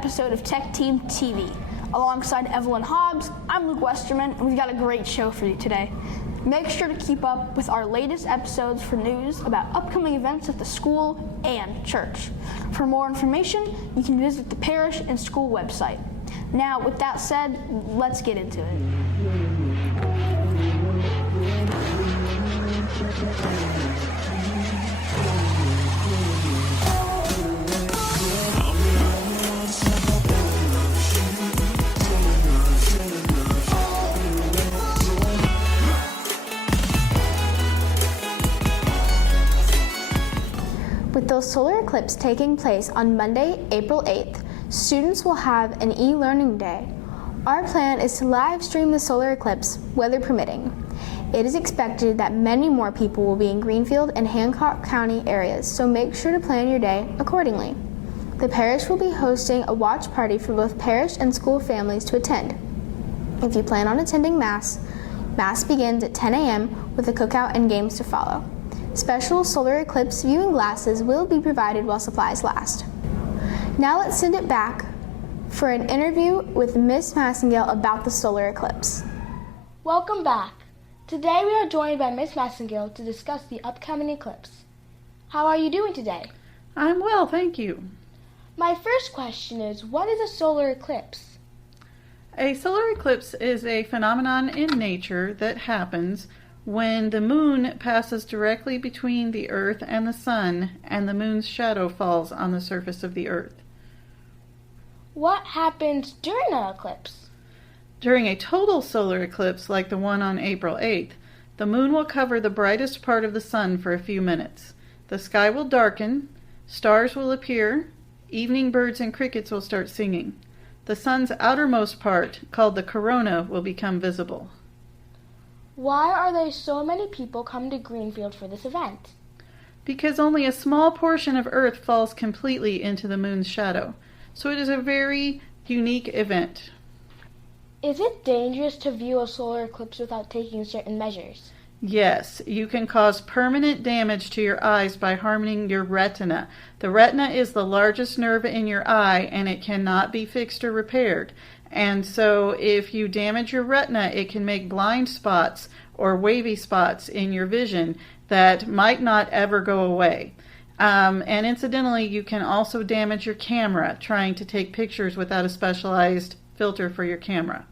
episode of Tech Team TV. Alongside Evelyn Hobbs, I'm Luke Westerman, and we've got a great show for you today. Make sure to keep up with our latest episodes for news about upcoming events at the school and church. For more information, you can visit the parish and school website. Now, with that said, let's get into it. With the solar eclipse taking place on Monday, April 8th, students will have an e-learning day. Our plan is to live stream the solar eclipse, weather permitting. It is expected that many more people will be in Greenfield and Hancock County areas, so make sure to plan your day accordingly. The parish will be hosting a watch party for both parish and school families to attend. If you plan on attending Mass begins at 10 a.m. with a cookout and games to follow. Special solar eclipse viewing glasses will be provided while supplies last. Now let's send it back for an interview with Miss Massingale about the solar eclipse. Welcome back. Today we are joined by Miss Massingale to discuss the upcoming eclipse. How are you doing today? I'm well, thank you. My first question is, what is a solar eclipse? A solar eclipse is a phenomenon in nature that happens when the moon passes directly between the earth and the sun and the moon's shadow falls on the surface of the earth. What happens during an eclipse? During a total solar eclipse like the one on April 8th, the moon will cover the brightest part of the sun for a few minutes. The sky will darken, stars will appear, evening birds and crickets will start singing. The sun's outermost part, called the corona, will become visible. Why are there so many people coming to Greenfield for this event? Because only a small portion of Earth falls completely into the moon's shadow, so it is a very unique event. Is it dangerous to view a solar eclipse without taking certain measures? Yes, you can cause permanent damage to your eyes by harming your retina. The retina is the largest nerve in your eye, and it cannot be fixed or repaired. And so if you damage your retina, it can make blind spots or wavy spots in your vision that might not ever go away. And incidentally, you can also damage your camera trying to take pictures without a specialized filter for your camera.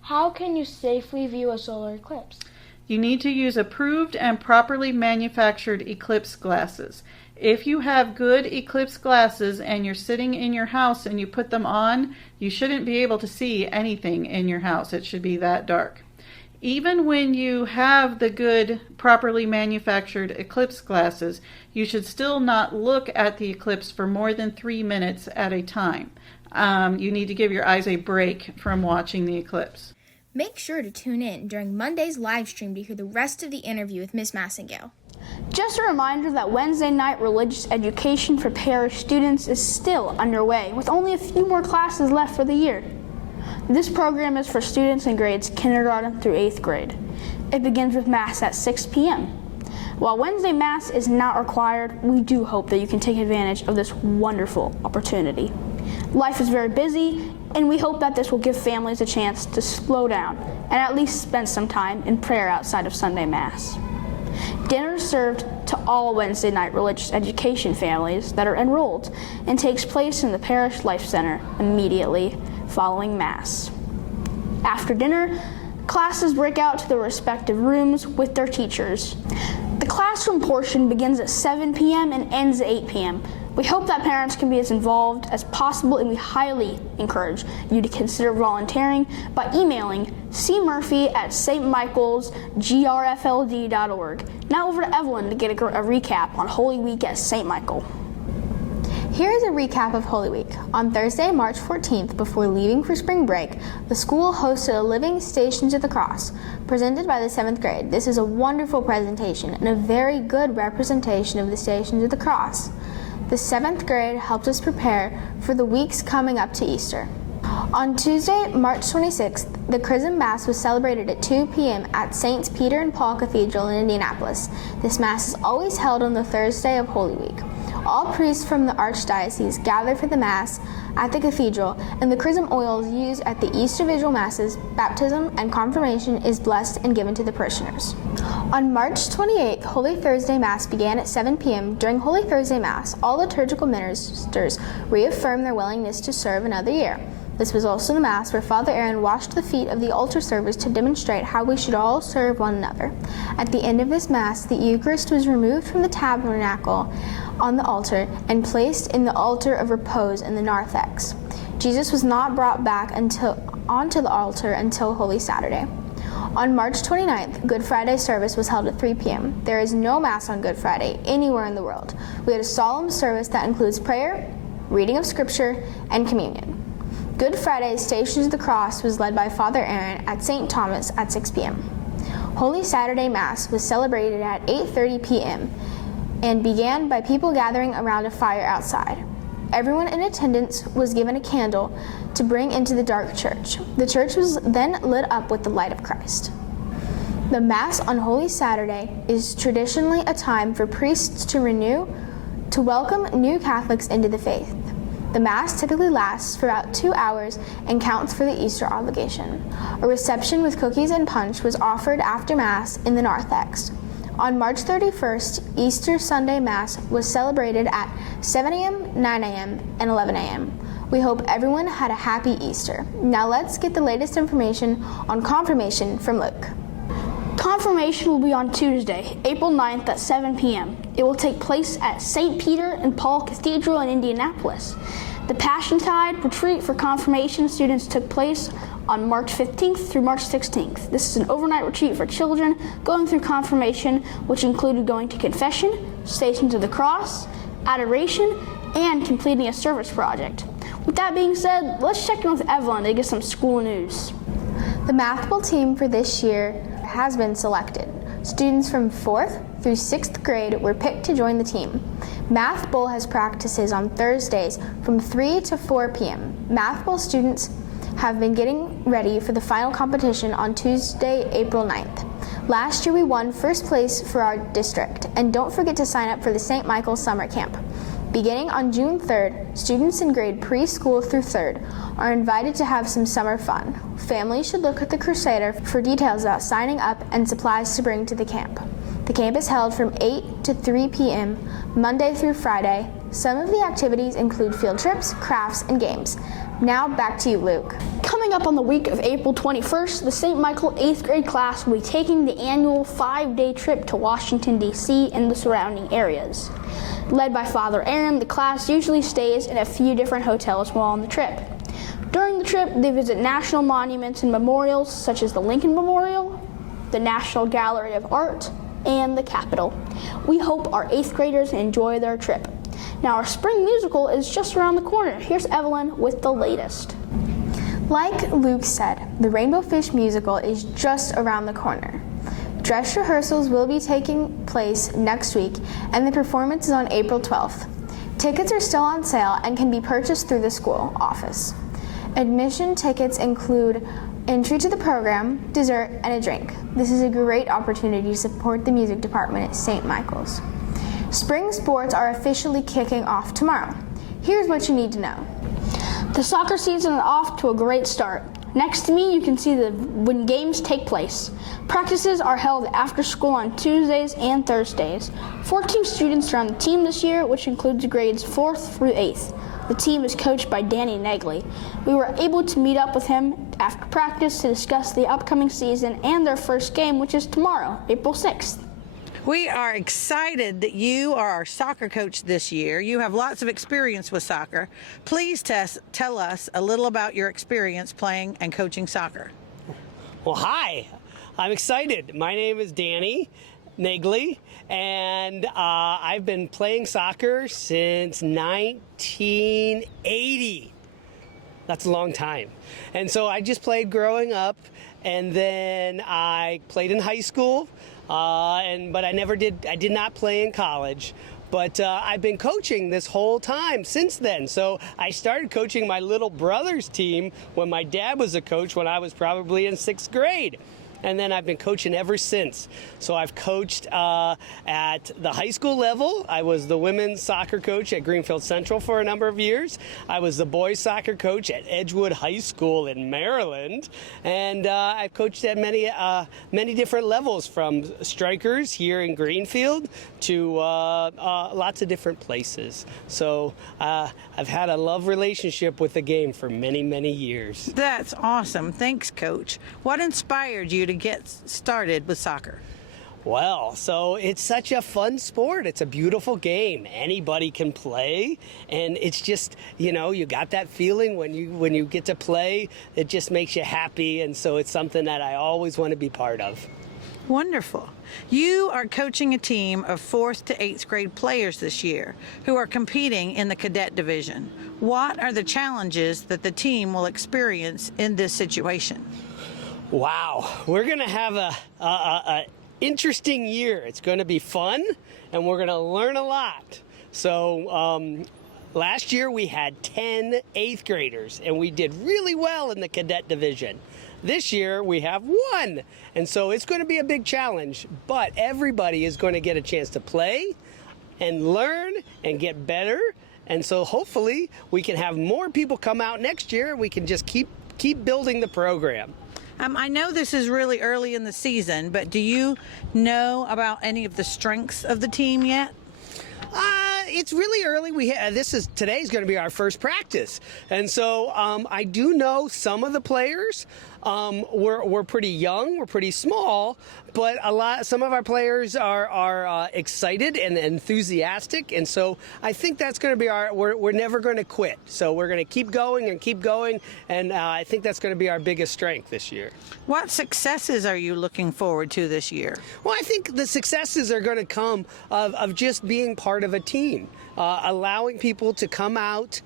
How can you safely view a solar eclipse? You need to use approved and properly manufactured eclipse glasses. If you have good eclipse glasses and you're sitting in your house and you put them on, you shouldn't be able to see anything in your house. It should be that dark. Even when you have the good, properly manufactured eclipse glasses, you should still not look at the eclipse for more than 3 minutes at a time. You need to give your eyes a break from watching the eclipse. Make sure to tune in during Monday's live stream to hear the rest of the interview with Miss Massingale. Just a reminder that Wednesday night religious education for parish students is still underway, with only a few more classes left for the year. This program is for students in grades kindergarten through 8th grade. It begins with Mass at 6 p.m. While Wednesday Mass is not required, we do hope that you can take advantage of this wonderful opportunity. Life is very busy, and we hope that this will give families a chance to slow down and at least spend some time in prayer outside of Sunday Mass. Dinner is served to all Wednesday night religious education families that are enrolled and takes place in the Parish Life Center immediately following Mass. After dinner, classes break out to their respective rooms with their teachers. The classroom portion begins at 7 p.m. and ends at 8 p.m. We hope that parents can be as involved as possible, and we highly encourage you to consider volunteering by emailing cmurphy@stmichaelsgrfld.org. Now over to Evelyn to get a recap on Holy Week at St. Michael. Here is a recap of Holy Week. On Thursday, March 14th, before leaving for spring break, the school hosted a Living Stations of the Cross, presented by the 7th grade. This is a wonderful presentation and a very good representation of the Stations of the Cross. The 7th grade helped us prepare for the weeks coming up to Easter. On Tuesday, March 26th, the Chrism Mass was celebrated at 2 p.m. at Saints Peter and Paul Cathedral in Indianapolis. This Mass is always held on the Thursday of Holy Week. All priests from the Archdiocese gather for the Mass at the cathedral, and the chrism oils used at the Easter Vigil Masses, baptism, and confirmation is blessed and given to the parishioners. On March 28th, Holy Thursday Mass began at 7 p.m. During Holy Thursday Mass, all liturgical ministers reaffirmed their willingness to serve another year. This was also the Mass where Father Aaron washed the feet of the altar servers to demonstrate how we should all serve one another. At the end of this Mass, the Eucharist was removed from the tabernacle on the altar and placed in the altar of repose in the narthex. Jesus was not brought back onto the altar until Holy Saturday. On March 29th, Good Friday service was held at 3 p.m. There is no Mass on Good Friday anywhere in the world. We had a solemn service that includes prayer, reading of Scripture, and communion. Good Friday Stations of the Cross was led by Father Aaron at St. Thomas at 6 p.m. Holy Saturday Mass was celebrated at 8:30 p.m. and began by people gathering around a fire outside. Everyone in attendance was given a candle to bring into the dark church. The church was then lit up with the light of Christ. The Mass on Holy Saturday is traditionally a time for priests to welcome new Catholics into the faith. The Mass typically lasts for about 2 hours and counts for the Easter obligation. A reception with cookies and punch was offered after Mass in the narthex. On March 31st, Easter Sunday Mass was celebrated at 7 a.m., 9 a.m., and 11 a.m. We hope everyone had a happy Easter. Now let's get the latest information on confirmation from Luke. Confirmation will be on Tuesday, April 9th at 7 p.m. It will take place at St. Peter and Paul Cathedral in Indianapolis. The Passiontide retreat for confirmation students took place on March 15th through March 16th. This is an overnight retreat for children going through confirmation, which included going to confession, Stations of the Cross, adoration, and completing a service project. With that being said, let's check in with Evelyn to get some school news. The math bowl team for this year has been selected. Students from 4th through 6th grade were picked to join the team. Math Bowl has practices on Thursdays from 3 to 4 p.m. Math Bowl students have been getting ready for the final competition on Tuesday, April 9th. Last year we won first place for our district, and don't forget to sign up for the St. Michael's Summer Camp. Beginning on June 3rd, students in grade preschool through 3rd are invited to have some summer fun. Families should look at the Crusader for details about signing up and supplies to bring to the camp. The camp is held from 8 to 3 p.m. Monday through Friday. Some of the activities include field trips, crafts, and games. Now back to you, Luke. Coming up on the week of April 21st, the St. Michael 8th grade class will be taking the annual 5-day trip to Washington, D.C. and the surrounding areas. Led by Father Aaron, the class usually stays in a few different hotels while on the trip. During the trip, they visit national monuments and memorials such as the Lincoln Memorial, the National Gallery of Art, and the Capitol. We hope our 8th graders enjoy their trip. Now our spring musical is just around the corner. Here's Evelyn with the latest. Like Luke said, the Rainbow Fish musical is just around the corner. Dress rehearsals will be taking place next week, and the performance is on April 12th. Tickets are still on sale and can be purchased through the school office. Admission tickets include entry to the program, dessert, and a drink. This is a great opportunity to support the music department at St. Michael's. Spring sports are officially kicking off tomorrow. Here's what you need to know. The soccer season is off to a great start. Next to me, you can see when games take place. Practices are held after school on Tuesdays and Thursdays. 14 students are on the team this year, which includes grades 4th through 8th. The team is coached by Danny Negley. We were able to meet up with him after practice to discuss the upcoming season and their first game, which is tomorrow, April 6th. We are excited that you are our soccer coach this year. You have lots of experience with soccer. Please tell us a little about your experience playing and coaching soccer. Well, hi. I'm excited. My name is Danny Negley, and I've been playing soccer since 1980. That's a long time. And so I just played growing up, and then I played in high school. But I did not play in college. But I've been coaching this whole time since then. So I started coaching my little brother's team when my dad was a coach when I was probably in 6th grade. and then I've been coaching ever since. So I've coached at the high school level. I was the women's soccer coach at Greenfield Central for a number of years. I was the boys soccer coach at Edgewood High School in Maryland, and I've coached at many different levels, from strikers here in Greenfield to lots of different places. So I've had a love relationship with the game for many years. That's awesome. Thanks, Coach. What inspired you to get started with soccer? Well, so it's such a fun sport. It's a beautiful game. Anybody can play, and it's just, you got that feeling when you get to play. It just makes you happy, and so it's something that I always want to be part of. Wonderful. You are coaching a team of 4th to 8th grade players this year who are competing in the cadet division. What are the challenges that the team will experience in this situation? Wow, we're going to have a interesting year. It's going to be fun, and we're going to learn a lot. So last year we had 10 8th graders, and we did really well in the cadet division. This year we have 1, and so it's going to be a big challenge, but everybody is going to get a chance to play and learn and get better, and so hopefully we can have more people come out next year. We can just keep building the program. I know this is really early in the season, but do you know about any of the strengths of the team yet? It's really early. Today's going to be our first practice, and so I do know some of the players. We're pretty young, we're pretty small, but some of our players are excited and enthusiastic, and so I think that's going to be we're never going to quit. So we're going to keep going, and I think that's going to be our biggest strength this year. What successes are you looking forward to this year? Well, I think the successes are going to come of just being part of a team, allowing people to come out,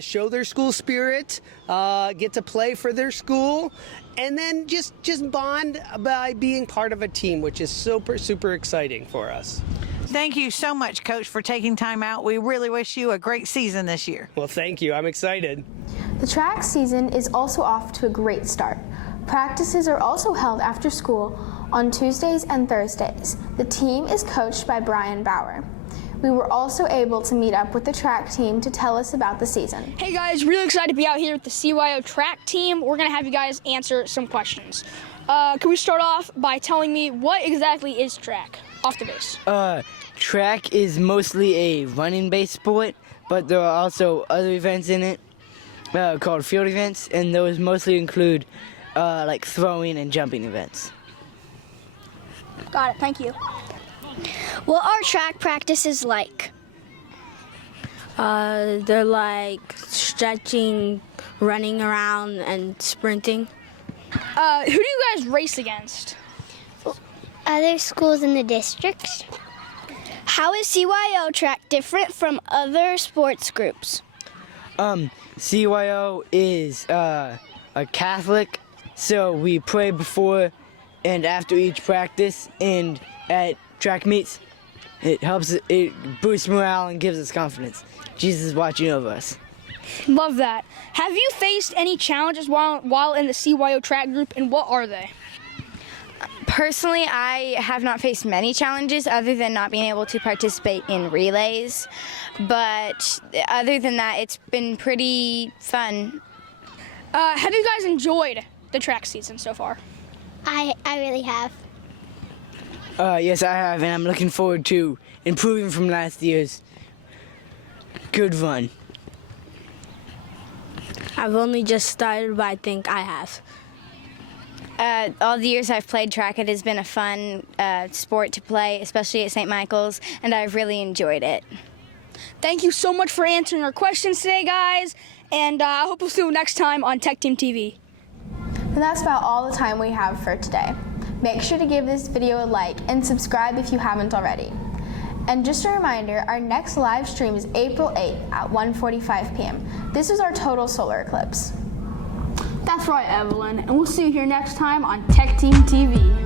show their school spirit, get to play for their school, and then just bond by being part of a team, which is super exciting for us. Thank you so much, Coach, for taking time out. We really wish you a great season this year. Well, thank you. I'm excited. The track season is also off to a great start. Practices are also held after school on Tuesdays and Thursdays. The team is coached by Brian Bauer. We were also able to meet up with the track team to tell us about the season. Hey guys, really excited to be out here with the CYO track team. We're going to have you guys answer some questions. Can we start off by telling me what exactly is track off the base? Track is mostly a running-based sport, but there are also other events in it called field events, and those mostly include like throwing and jumping events. Got it, thank you. What are track practices like? They're like stretching, running around, and sprinting. Who do you guys race against? Other schools in the district. How is CYO track different from other sports groups? CYO is a Catholic, so we pray before and after each practice, and at track meets, it boosts morale and gives us confidence. Jesus is watching over us. Love that. Have you faced any challenges while in the CYO track group, and what are they? Personally, I have not faced many challenges other than not being able to participate in relays. But other than that, it's been pretty fun. Have you guys enjoyed the track season so far? I really have. Yes, I have, and I'm looking forward to improving from last year's good run. I've only just started, but I think I have. All the years I've played track, it has been a fun sport to play, especially at St. Michael's, and I've really enjoyed it. Thank you so much for answering our questions today, guys, and I hope we'll see you next time on Tech Team TV. And that's about all the time we have for today. Make sure to give this video a like and subscribe if you haven't already. And just a reminder, our next live stream is April 8th at 1:45 p.m. This is our total solar eclipse. That's right, Evelyn, and we'll see you here next time on Tech Team TV.